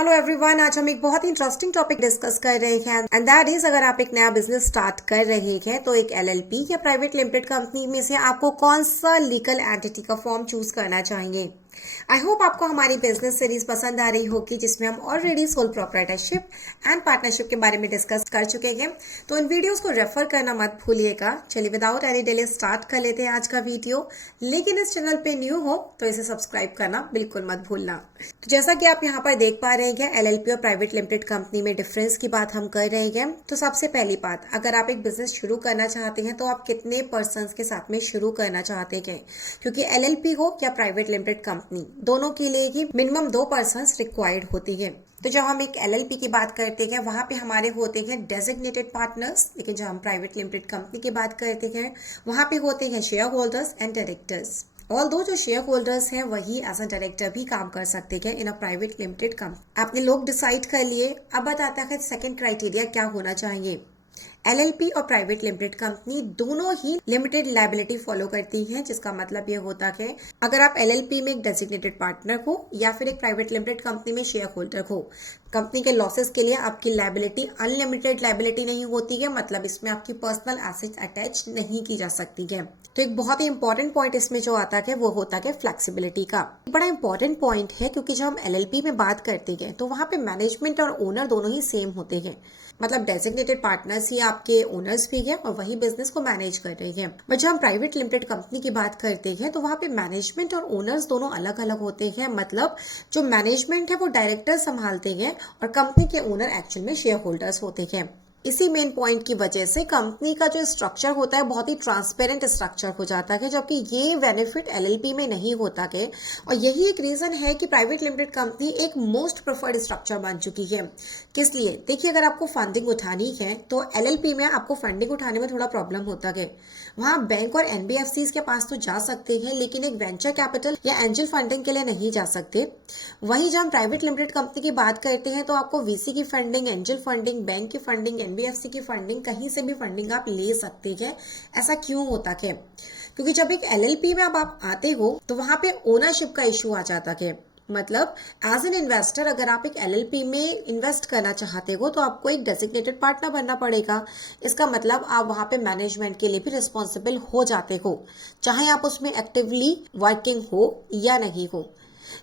Hello everyone, आज हम एक बहुत ही इंटरेस्टिंग टॉपिक डिस्कस कर रहे हैं एंड दैट इज अगर आप एक नया बिजनेस स्टार्ट कर रहे हैं तो एक एलएलपी या प्राइवेट लिमिटेड कंपनी में से आपको कौन सा लीगल एंटिटी का फॉर्म चूज करना चाहिए। आई होप आपको हमारी बिजनेस सीरीज पसंद आ रही होगी जिसमें हम already sole proprietorship and partnership के बारे में डिस्कस कर चुके हैं, तो इन वीडियोस को रेफर करना मत भूलिएगा। चलिए विदाउट एनी डिले स्टार्ट कर लेते हैं आज का वीडियो, लेकिन इस चैनल पे न्यू हो तो इसे सब्सक्राइब करना बिल्कुल मत भूलना। तो जैसा कि आप यहाँ पर देख पा रहे हैं, एलएलपी और प्राइवेट लिमिटेड कंपनी में डिफरेंस की बात हम कर रहे हैं। तो सबसे पहली बात, अगर आप एक बिजनेस शुरू करना चाहते हैं तो आप कितने पर्संस के साथ में शुरू करना चाहते हैं, क्योंकि एलएलपी हो या प्राइवेट लिमिटेड कंपनी दोनों के लिए ही मिनिमम 2 पर्संस रिक्वायर्ड होती है। तो जब हम एक एलएलपी की बात करते हैं वहां पे हमारे होते हैं डेजिग्नेटेड पार्टनर्स, लेकिन जब हम प्राइवेट लिमिटेड कंपनी की बात करते हैं वहां पे होते हैं share holders and directors. All दो जो शेयर होल्डर्स हैं वही एज अ डायरेक्टर भी काम कर सकते हैं इन अ प्राइवेट लिमिटेड कंपनी। आपने लोग डिसाइड कर लिए, अब बताता है सेकंड क्राइटेरिया क्या होना चाहिए। एलएलपी और प्राइवेट लिमिटेड कंपनी दोनों ही लिमिटेड लायबिलिटी फॉलो करती हैं, जिसका मतलब ये होता है अगर आप एलएलपी में एक डेजिग्नेटेड पार्टनर हो या फिर एक प्राइवेट लिमिटेड कंपनी में शेयर होल्डर हो, कंपनी के लॉसेस के लिए आपकी लायबिलिटी अनलिमिटेड लायबिलिटी नहीं होती है, मतलब इसमें आपकी पर्सनल एसेट अटैच नहीं की जा सकती है। तो एक बहुत ही इंपॉर्टेंट पॉइंट इसमें जो आता है वो होता है फ्लेक्सिबिलिटी का। बड़ा इंपॉर्टेंट पॉइंट है, क्योंकि जब हम एलएलपी में बात करते हैं तो वहां पे मैनेजमेंट और ओनर दोनों ही सेम होते हैं, मतलब डेजिग्नेटेड पार्टनर्स ही आपके ओनर्स भी हैं और वही बिजनेस को मैनेज कर रहे हैं। बट जब हम प्राइवेट लिमिटेड कंपनी की बात करते हैं तो वहां पे मैनेजमेंट और ओनर्स दोनों अलग अलग होते हैं, मतलब जो मैनेजमेंट है वो डायरेक्टर संभालते हैं और कंपनी के ओनर एक्चुअल में शेयर होल्डर्स होते हैं। इसी मेन पॉइंट की वजह से कंपनी का जो स्ट्रक्चर होता है बहुत ही ट्रांसपेरेंट स्ट्रक्चर हो जाता है, जबकि ये बेनिफिट एलएलपी में नहीं होता है। और यही एक रीजन है कि प्राइवेट लिमिटेड कंपनी एक मोस्ट प्रेफर्ड स्ट्रक्चर बन चुकी है। किस लिए? देखिए, अगर आपको फंडिंग उठानी है तो एलएलपी में आपको फंडिंग उठाने में थोड़ा प्रॉब्लम होता है। वहाँ बैंक और एनबीएफसीज के पास तो जा सकते हैं, लेकिन एक वेंचर कैपिटल या एंजल फंडिंग के लिए नहीं जा सकते। वहीं जब हम प्राइवेट लिमिटेड कंपनी की बात करते हैं तो आपको वीसी की फंडिंग, एंजल फंडिंग, बैंक की फंडिंग, एनबीएफसी की फंडिंग, कहीं से भी फंडिंग आप ले सकते हैं। ऐसा क्यों होता है? क्योंकि जब एक एलएलपी में अब आप आते हो तो वहां पे ओनरशिप का इश्यू आ जाता है। मतलब एज एन इन्वेस्टर अगर आप एक एलएलपी में इन्वेस्ट करना चाहते हो तो आपको एक डेजिग्नेटेड पार्टनर बनना पड़ेगा। इसका मतलब आप वहां पे मैनेजमेंट के लिए भी रिस्पॉन्सिबल हो जाते हो, चाहे आप उसमें एक्टिवली वर्किंग हो या नहीं हो।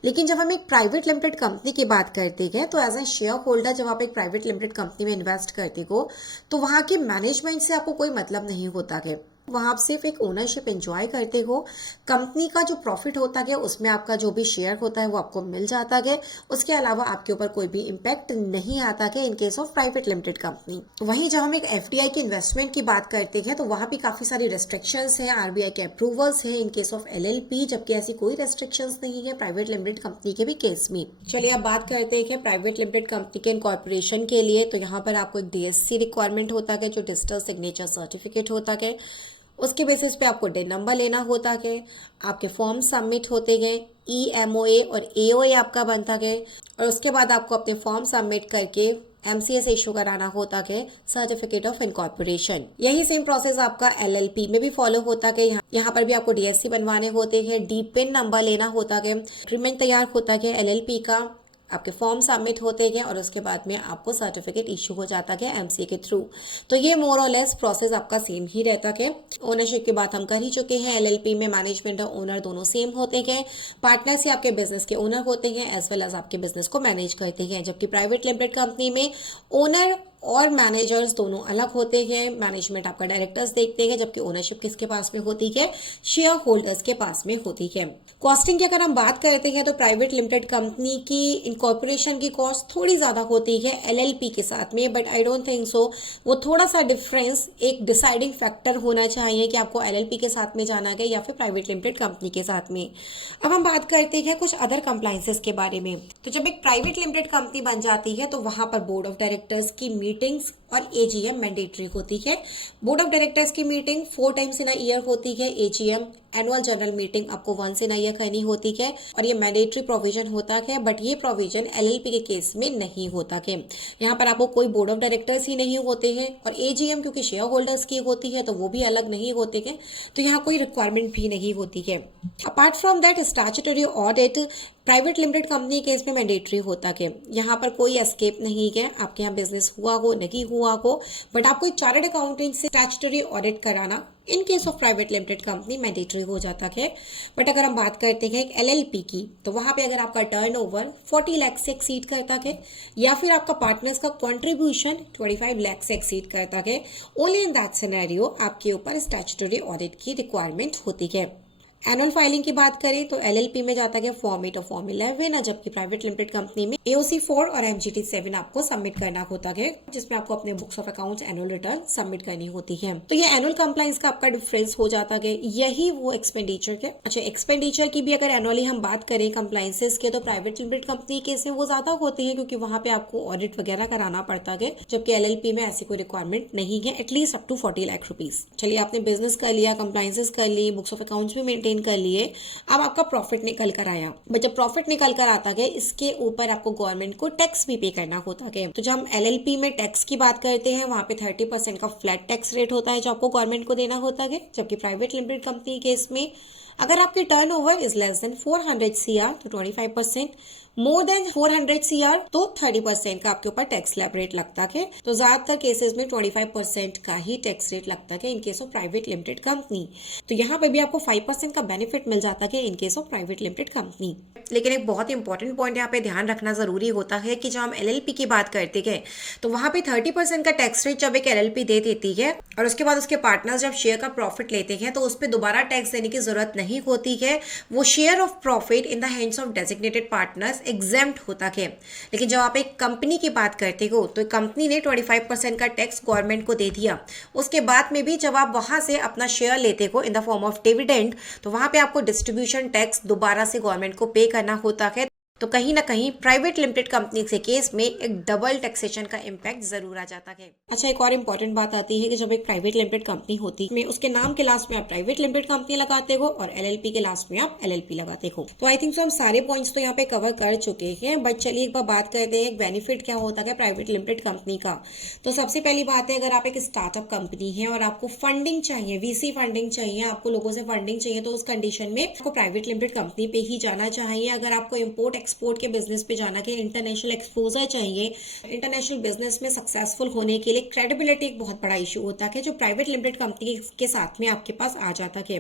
लेकिन जब हम एक प्राइवेट लिमिटेड कंपनी की बात करते हैं तो एज ए शेयर होल्डर जब आप एक प्राइवेट लिमिटेड कंपनी में इन्वेस्ट करते हो तो वहां के मैनेजमेंट से आपको कोई मतलब नहीं होता है। वहां आप सिर्फ एक ओनरशिप एंजॉय करते हो। कंपनी का जो प्रॉफिट होता है उसमें आपका जो भी शेयर होता है वो आपको मिल जाता है। उसके अलावा आपके ऊपर कोई भी इम्पैक्ट नहीं आता है in case of private limited company. वहीं जब हम एक एफडीआई की इन्वेस्टमेंट की बात करते हैं तो वहां भी काफी सारी रेस्ट्रिक्शंस हैं, आरबीआई के अप्रूवल्स हैं इन केस ऑफ एलएलपी, जबकि ऐसी कोई रेस्ट्रिक्शंस नहीं है प्राइवेट लिमिटेड कंपनी के भी केस में। चलिए अब बात करते हैं प्राइवेट लिमिटेड कंपनी के इनकॉर्पोरेशन के लिए। तो यहाँ पर आपको एक डीएससी रिक्वायरमेंट होता है, जो डिजिटल सिग्नेचर सर्टिफिकेट होता है। उसके बेसिस पे आपको डे नंबर लेना होता है, आपके फॉर्म सबमिट होते गए, ईएमओए और एओए आपका बनता है, और उसके बाद आपको अपने फॉर्म सबमिट करके एमसीएस इशू कराना होता है, सर्टिफिकेट ऑफ इनकॉर्पोरेशन। यही सेम प्रोसेस आपका एलएलपी में भी फॉलो होता है। यहाँ पर भी आपको डीएससी बनवाने होते हैं, डी पिन नंबर लेना होता है, एग्रीमेंट तैयार होता है एलएलपी का, आपके फॉर्म सबमिट होते हैं और उसके बाद में आपको सर्टिफिकेट इशू हो जाता है एमसीए के थ्रू। तो ये मोर और लेस प्रोसेस आपका सेम ही रहता है। ओनरशिप की बात हम कर ही चुके हैं, एलएलपी में मैनेजमेंट और ओनर दोनों सेम होते हैं। पार्टनर्स ही आपके बिजनेस के ओनर होते हैं एज वेल एज आपके बिजनेस को मैनेज करते हैं, जबकि प्राइवेट लिमिटेड कंपनी में ओनर और मैनेजर्स दोनों अलग होते हैं। मैनेजमेंट आपका डायरेक्टर्स देखते हैं, जबकि ओनरशिप किसके पास में होती है? शेयर होल्डर्स के पास में होती है। कॉस्टिंग की अगर हम बात करते हैं तो प्राइवेट लिमिटेड कंपनी की इनकॉर्पोरेशन की कॉस्ट थोड़ी ज्यादा होती है एलएलपी के साथ में, but I don't think so. वो थोड़ा सा डिफरेंस एक डिसाइडिंग फैक्टर होना चाहिए कि आपको एलएलपी के साथ में जाना है या फिर प्राइवेट लिमिटेड कंपनी के साथ में। अब हम बात करते हैं कुछ अदर कंप्लायंसेस के बारे में। तो जब एक प्राइवेट लिमिटेड कंपनी बन जाती है तो वहां पर बोर्ड ऑफ डायरेक्टर्स की मीटिंग्स और एजीएम मैंडेटरी होती है। बोर्ड ऑफ डायरेक्टर्स की meeting 4 times in a year होती है, एजीएम एनुअल जनरल मीटिंग आपको वंस इन अ ईयर करनी होती है और ये मैंडेटरी प्रोविजन होता है, बट ये प्रोविजन एलएलपी के केस में नहीं होता है। यहाँ पर आपको कोई बोर्ड ऑफ डायरेक्टर्स ही नहीं होते हैं और एजीएम क्योंकि शेयर होल्डर्स की होती है तो वो भी अलग नहीं होते हैं, तो यहाँ कोई रिक्वायरमेंट भी नहीं होती है। Apart from that statutory audit private limited company case में मैंडेटरी होता है। यहाँ पर कोई एस्केप नहीं है, आपके यहाँ बिजनेस हुआ हो नहीं हुआ हो, बट आपको चार्टर्ड अकाउंटेंट से स्टैट्यूटरी ऑडिट कराना in case of private limited company mandatory हो जाता है। बट अगर हम बात करते हैं एक एलएलपी की, तो वहां पे अगर आपका टर्नओवर 40 लाख से एक्सीड करता है या फिर आपका पार्टनर्स का कंट्रीब्यूशन 25 लाख से एक्सीड करता है, ओनली इन दैट सिनेरियो आपके ऊपर स्टैट्यूटरी ऑडिट की रिक्वायरमेंट होती है। एनुअल फाइलिंग की बात करें तो एलएलपी में जाता है फॉर्म 8 और फॉर्म 11, जबकि प्राइवेट लिमिटेड कंपनी में एओसी 4 और एमजीटी 7 आपको सबमिट करना होता है, जिसमें आपको अपने books of accounts annual return submit करनी होती है। तो ये एनुअल कंप्लायंस का आपका डिफरेंस हो जाता है, यही वो एक्सपेंडिचर के। अच्छा, एक्सपेंडिचर की भी अगर एनुअली हम बात करें कंप्लायंसेस के, तो प्राइवेट लिमिटेड कंपनी केस में वो ज्यादा होती है क्योंकि वहां पे आपको ऑडिट वगैरह कराना पड़ता है, जबकि एलएलपी में ऐसी कोई रिक्वायरमेंट नहीं है, at least up to 40 lakh rupees. चलिए, आपने बिजनेस कर लिया, कंप्लायंसेस कर ली, बुक्स ऑफ अकाउंट्स भी मेंटेन कर लिए, अब आपका प्रॉफिट निकल कर आया। बट जब प्रॉफिट निकल कर आता है, इसके ऊपर आपको गवर्नमेंट को टैक्स भी पे करना होता है। तो जब हम एलएलपी में टैक्स की बात करते हैं, वहां पे 30% का फ्लैट टैक्स रेट होता है जो आपको गवर्नमेंट को देना होता है, जबकि प्राइवेट लिमिटेड कंपनी केस में अगर आपकी turnover is less than 400 CR तो 25%, मोर देन 400 CR तो 30% का आपके ऊपर टैक्स स्लैब रेट लगता है। तो ज्यादातर केसेस में 25% का ही टैक्स रेट लगता है in case of private limited company. तो यहाँ पे भी आपको 5% का बेनिफिट मिल जाता है in case of private limited company. लेकिन एक बहुत ही इंपॉर्टेंट पॉइंट यहाँ पे ध्यान रखना जरूरी होता है कि जब हम एलएलपी की बात करते हैं तो वहां पे 30% का टैक्स रेट जब एक एलएलपी दे देती है और उसके बाद उसके पार्टनर्स जब शेयर का प्रॉफिट लेते हैं तो उस पर दोबारा टैक्स देने की जरूरत नहीं होती है। वो share of profit in the hands of designated partners exempt होता है। लेकिन जब आप एक कंपनी की बात करते हो तो कंपनी ने 25% का टैक्स गवर्नमेंट को दे दिया, उसके बाद में भी जब आप वहां से अपना शेयर लेते हो in the form of dividend, तो वहां पे आपको डिस्ट्रीब्यूशन टैक्स दोबारा से गवर्नमेंट को पे करना होता है। तो कहीं ना कहीं प्राइवेट लिमिटेड कंपनी के केस में एक डबल टैक्सेशन का इम्पैक्ट जरूर आ जाता है। अच्छा, एक और इम्पोर्टेंट बात आती है कि जब एक प्राइवेट लिमिटेड कंपनी होती है, उसके नाम के लास्ट में आप प्राइवेट लिमिटेड कंपनी लगाते हो और एलएलपी के लास्ट में आप एलएलपी लगाते हो। तो आई थिंक सो हम सारे पॉइंट्स तो यहाँ पे कवर कर चुके हैं, बट चलिए एक बार बात करते हैं बेनिफिट क्या होता है प्राइवेट लिमिटेड कंपनी का। तो सबसे पहली बात है, अगर आप एक स्टार्टअप कंपनी है और आपको फंडिंग चाहिए, वीसी फंडिंग चाहिए, आपको लोगों से फंडिंग चाहिए, तो उस कंडीशन में आपको प्राइवेट लिमिटेड कंपनी पे ही जाना चाहिए। अगर आपको इम्पोर्ट एक्सपोर्ट के बिजनेस पे जाना के इंटरनेशनल एक्सपोजर चाहिए, इंटरनेशनल बिजनेस में सक्सेसफुल होने के लिए क्रेडिबिलिटी एक बहुत बड़ा इशू होता है जो प्राइवेट लिमिटेड कंपनी के साथ में आपके पास आ जाता है।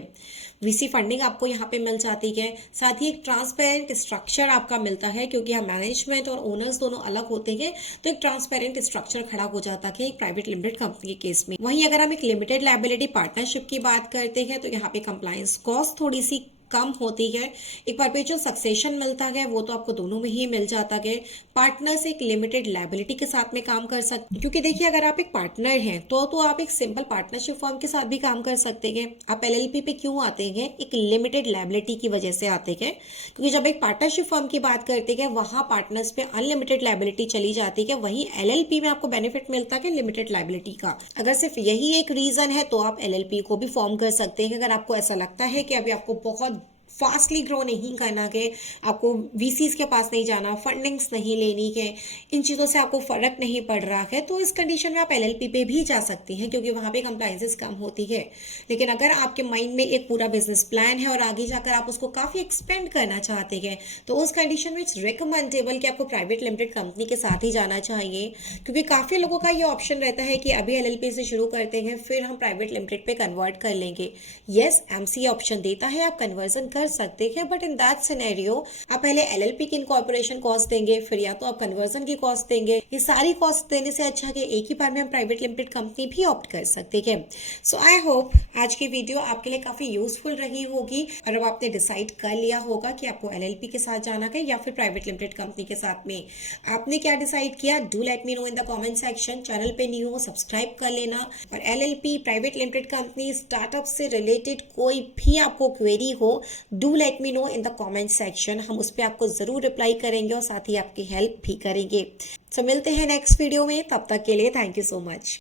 वीसी फंडिंग आपको यहाँ पे मिल जाती है, साथ ही एक ट्रांसपेरेंट स्ट्रक्चर आपका मिलता है क्योंकि हम मैनेजमेंट और ओनर्स दोनों अलग होते हैं, तो एक ट्रांसपेरेंट स्ट्रक्चर खड़ा हो जाता है एक प्राइवेट लिमिटेड कंपनी के केस में। वहीं अगर हम एक लिमिटेड लायबिलिटी पार्टनरशिप की बात करते हैं तो यहाँ पे कंप्लायंस कॉस्ट थोड़ी सी कम होती है, एक परपेचुअल सक्सेशन मिलता है, वो तो आपको दोनों में ही मिल जाता है। पार्टनर्स एक लिमिटेड लायबिलिटी के साथ में काम कर सकते हैं, क्योंकि देखिए अगर आप एक पार्टनर हैं तो आप एक सिंपल पार्टनरशिप फर्म के साथ भी काम कर सकते हैं। आप एलएलपी पे क्यों आते हैं? एक लिमिटेड लायबिलिटी की वजह से आते हैं, क्योंकि जब एक पार्टनरशिप फर्म की बात करते हैं वहां पार्टनर्स पे अनलिमिटेड लायबिलिटी चली जाती है, वहीं एलएलपी में आपको बेनिफिट मिलता है लिमिटेड लायबिलिटी का। अगर सिर्फ यही एक रीजन है तो आप एलएलपी को भी फॉर्म कर सकते हैं। अगर आपको ऐसा लगता है कि अभी आपको बहुत फास्टली ग्रो नहीं करना है, आपको वीसीज के पास नहीं जाना, फंडिंग्स नहीं लेनी है, इन चीज़ों से आपको फर्क नहीं पड़ रहा है, तो इस कंडीशन में आप एलएलपी पे भी जा सकती हैं क्योंकि वहाँ पे कंप्लायंसेस कम होती है। लेकिन अगर आपके माइंड में एक पूरा बिजनेस प्लान है और आगे जाकर आप उसको काफ़ी एक्सपेंड करना चाहते हैं, तो उस कंडीशन में इट्स रिकमेंडेबल कि आपको प्राइवेट लिमिटेड कंपनी के साथ ही जाना चाहिए, क्योंकि काफ़ी लोगों का ये ऑप्शन रहता है कि अभी एलएलपी से शुरू करते हैं फिर हम प्राइवेट लिमिटेड पे कन्वर्ट कर लेंगे। येस, एमसी ऑप्शन देता है, आप कन्वर्जन कर सकते हैं, बट इन दैट सिनेरियो आप पहले एलएलपी की इनकॉर्पोरेशन कॉस्ट देंगे, फिर या तो आप कन्वर्जन की कॉस्ट देंगे। ये सारी कॉस्ट देने से अच्छा कि एक ही बार में हम प्राइवेट लिमिटेड कंपनी भी ऑप्ट कर सकते हैं। सो आई होप आज की वीडियो आपके लिए काफी यूजफुल रही होगी और अब आपने डिसाइड कर लिया होगा कि आपको एलएलपी के साथ जाना है या फिर प्राइवेट लिमिटेड कंपनी के साथ में। आपने क्या डिसाइड किया? Do let me know in the comment section. Channel पे न्यू हो सब्सक्राइब कर लेना, और LLP, private limited company, startup से रिलेटेड कोई भी आपको क्वेरी हो, do let me know in the comment section. हम उस पर आपको जरूर रिप्लाई करेंगे और साथ ही आपकी हेल्प भी करेंगे। सो मिलते हैं नेक्स्ट वीडियो में, तब तक के लिए थैंक यू सो मच।